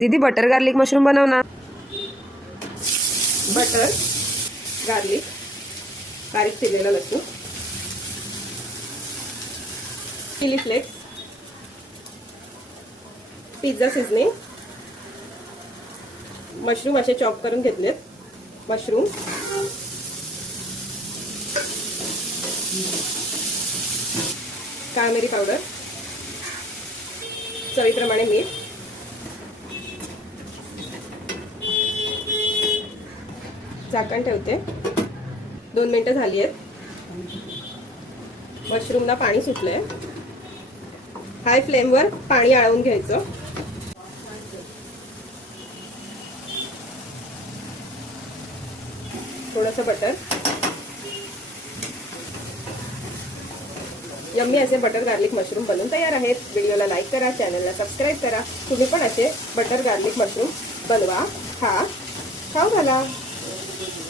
दीदी butter garlic mushroom बनव ना बटर गार्लिक बारीक चिरलेलं लसूण. Chilli flakes pizza seasoning mushroom असे चॉप करून घेतलेत. मशरूम काळमेरी पावडर चवीप्रमाणे मीठ. झाकण ठेवते. दोन मिनटं झाली आहेत. मशरूमला पाणी सुटलंय. हाय फ्लेमवर पाणी आळवून घ्यायचं. थोडंसं बटर यम्मी असे बटर गार्लिक मशरूम बनवून तयार आहेत. व्हिडिओला लाईक करा चॅनलला सबस्क्राईब करा. तुम्ही पण असे बटर गार्लिक मशरूम बनवा. खा खाऊ घाला. Thank you.